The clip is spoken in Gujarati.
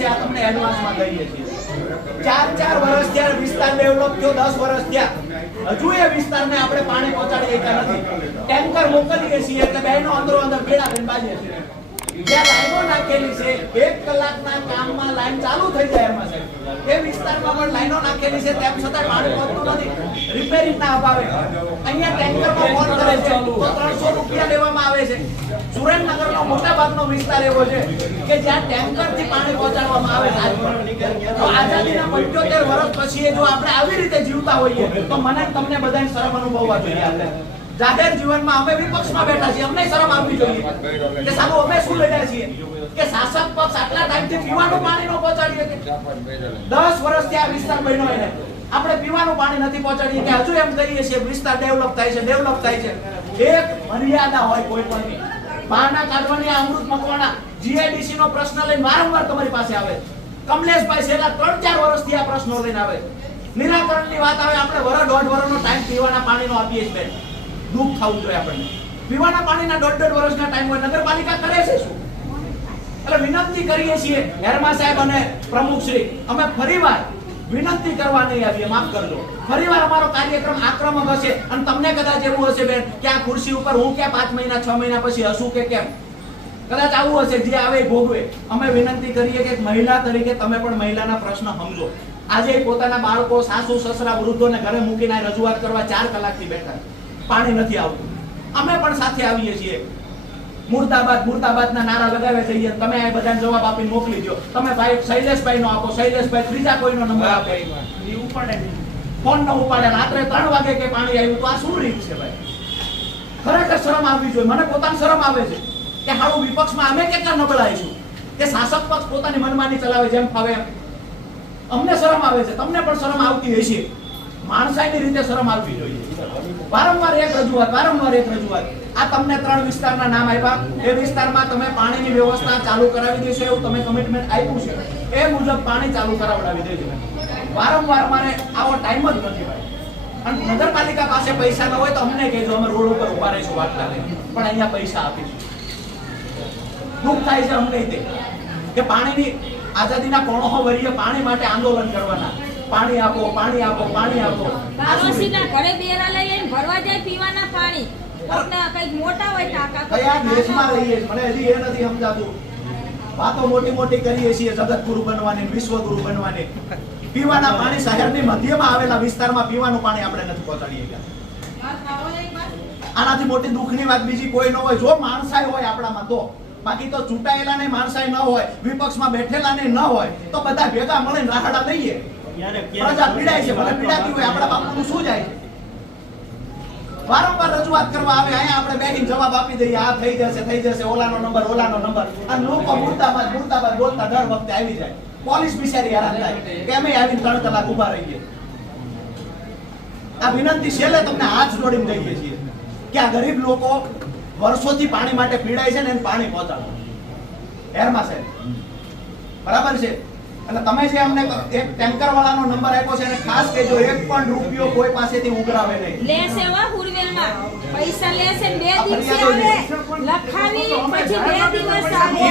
એડવાન્સમાં કહીએ છીએ. ચાર ચાર વર્ષ ત્યાં વિસ્તાર ડેવલપ થયો, દસ વર્ષ થયા. હજુ એ વિસ્તારને આપણે પાણી પહોંચાડી શક્યા નથી. ટેન્કર મોકલીએ છીએ એટલે બહેનો અંદરો અંદર ભેડા થઈને બાજીએ છીએ. જ્યાં લાઈનો નાખેલી છે, એક કલાકના કામમાં લાઈન ચાલુ થઈ જાય એમાં સાહેબ. એ વિસ્તારમાં પણ લાઈનો નાખેલી છે, તેમ છતાં પાણી પહોંચતું નથી. રિપેરિંગ ના અપાવે અહીંયા ટેન્કરમાં ફોન કરે છે. તો 300 રૂપિયા લેવામાં આવે છે. સુરેન્દ્રનગરનો મોટા ભાગનો વિસ્તાર એવો છે કે જ્યાં ટેન્કરથી પાણી પહોંચાડવામાં આવે. તો આઝાદીના 75 વર્ષ પછી જો આપણે આવી રીતે જીવતા હોઈએ તો મને તમને બધાને શરમ અનુભવવા જોઈએ આપણે. જાહેર જીવનમાં અમે વિપક્ષમાં બેઠા છીએ. અમને શરમ આવવી જોઈએ કે સાબુ અમે શું લડ્યા છીએ? કે શાસક પક્ષ આટલા ટાઈમથી પીવાનું પાણી ન પહોંચાડી શકે? દસ વર્ષથી આ વિસ્તાર બન્યો એને. આપણે પીવાનું પાણી નથી પહોંચાડીએ કે હજુ એમ કહીએ છીએ, વિસ્તાર ડેવલપ થાય છે ડેવલપ થાય છે. એક મર્યાદા હોય કોઈ પણ બહાના કાઢવાની અમૃત મકવાણા જીઆઈડીસી નો પ્રશ્ન લઈને વારંવાર તમારી પાસે આવે. કમલેશભાઈ છેલ્લા ત્રણ ચાર વર્ષથી આ પ્રશ્નો લઈને આવે. નિરાકરણની વાત આવે, આપણે વર દોઢ વર્ષનો ટાઈમ પીવાના પાણીનો આપીએ છીએ બેન. દુઃખ થવું જોઈએ આપણને. પીવાના પાણીના દોઢ દોઢ વર્ષના ટાઈમ હોય, નગરપાલિકા કરે છે શું? એટલે વિનંતી કરીએ છીએ, હેરમા સાહેબ અને પ્રમુખ શ્રી અમે ફરીવાર વિનંતી કરવા નહીં આવીએ માફ કરજો. ફરીવાર અમારો કાર્યક્રમ આક્રમક હશે અને તમને કદાચ એવું હશે બેન કે આ ખુરશી ઉપર હું ક્યાં પાંચ મહિના, છ મહિના પછી હશું કે કેમ? કદાચ આવું હશે, જે આવે ભોગવે. અમે વિનંતી કરીએ કે મહિલા તરીકે તમે પણ મહિલાના પ્રશ્ન સમજો. આજે પોતાના બાળકો, સાસુ, સસરા, વૃદ્ધોને ઘરે મૂકીને રજૂઆત કરવા ચાર કલાકથી બેઠા પાણી નથી આવતું. અમે પણ સાથે આવીએ છીએ. મુર્દાબાદ મુર્દાબાદના નારા લગાવે છે જઈએ તમે આ બધાને જવાબ આપીને મોકલી દો તમે ભાઈ શૈલેષભાઈ નો આપો શૈલેષભાઈ ત્રીજા કોઈનો નંબર આપે. એ ઉપાડે. ફોન ન ઉપાડે. રાત્રે ત્રણ વાગે કે પાણી આવ્યું તો આ શું રીત છે ભાઈ? ખરેખર શરમ આવવી જોઈએ. મને પોતાને શરમ આવે છે કે હારું વિપક્ષમાં અમે કેટલા નબળાઈશું કે શાસક પક્ષ પોતાની મનમાની ચલાવે જેમ ફાવે એમ. અમને શરમ આવે છે. તમને પણ શરમ આવતી હશે. માણસાઈની રીતે શરમ આવવી જોઈએ. વારંવાર એક રજૂઆત, વારંવાર એક રજૂઆત. આ તમને ત્રણ વિસ્તારના નામ આપ્યા એ વિસ્તારમાં તમે પાણીની વ્યવસ્થા ચાલુ કરાવી દેશો એવું તમે કમિટમેન્ટ આપ્યું છે. એ મુજબ પાણી ચાલુ કરાવડાવી દેજો. વારંવાર મારે આવો ટાઈમ જ નથી ભાઈ. અને નગરપાલિકા પાસે પૈસા ન હોય તો અમને કહેજો, અમે રોડ ઉપર ઊભા રહીશું વાટલા લઈને. પણ અહીંયા પૈસા આપીશું. દુઃખ થાય છે અમને તે. કે પાણીની આઝાદીના પોણો વરીએ પાણી માટે આંદોલન કરવાના. પાણી આપો પાણી આપો પાણી આપો. પાડોશીના ઘરે બેરા લઈ લઈને ભરવા જાય પીવાના પાણી. કોકના કંઈક મોટા હોય ટાંકા કયા દેશમાં રહીએ. મને હજી એ નથી સમજાતું. વાતો મોટી મોટી કરીએ છીએ જગતગુરુ બનવાની વિશ્વગુરુ બનવાની. પીવાના પાણી શહેરની મધ્યમાં આવેલા વિસ્તારમાં પીવાનું પાણી આપણે નથી પહોંચાડી આનાથી મોટી દુઃખની વાત બીજી કોઈ ન હોય. જો માણસાઈ હોય આપણામાં તો. બાકી તો ચૂંટાયેલા ને માણસાઈ ન હોય વિપક્ષમાં બેઠેલા ને ન હોય તો બધા ભેગા મળીને રાહડા લઈએ. પ્રજા આ લોકો મુર્દાબાદ મુર્દાબાદ વિનંતી છેલ્લે તમને હાથ જોડીને કહીએ છીએ કે ગરીબ લોકો વર્ષોથી પાણી માટે પીડાય છે ને પાણી પહોંચાડો. બરાબર છે? અને તમે જે અમને એક ટેન્કર વાળાનો નંબર આપ્યો છે અને ખાસ કહેજો એક પણ રૂપિયો કોઈ પાસેથી ઉઘરાવે નહીં. લેશે વા હુરવેલમાં. પૈસા લેશે બે દિવસે આવે. લખાવી પછી બે દિવસ આવે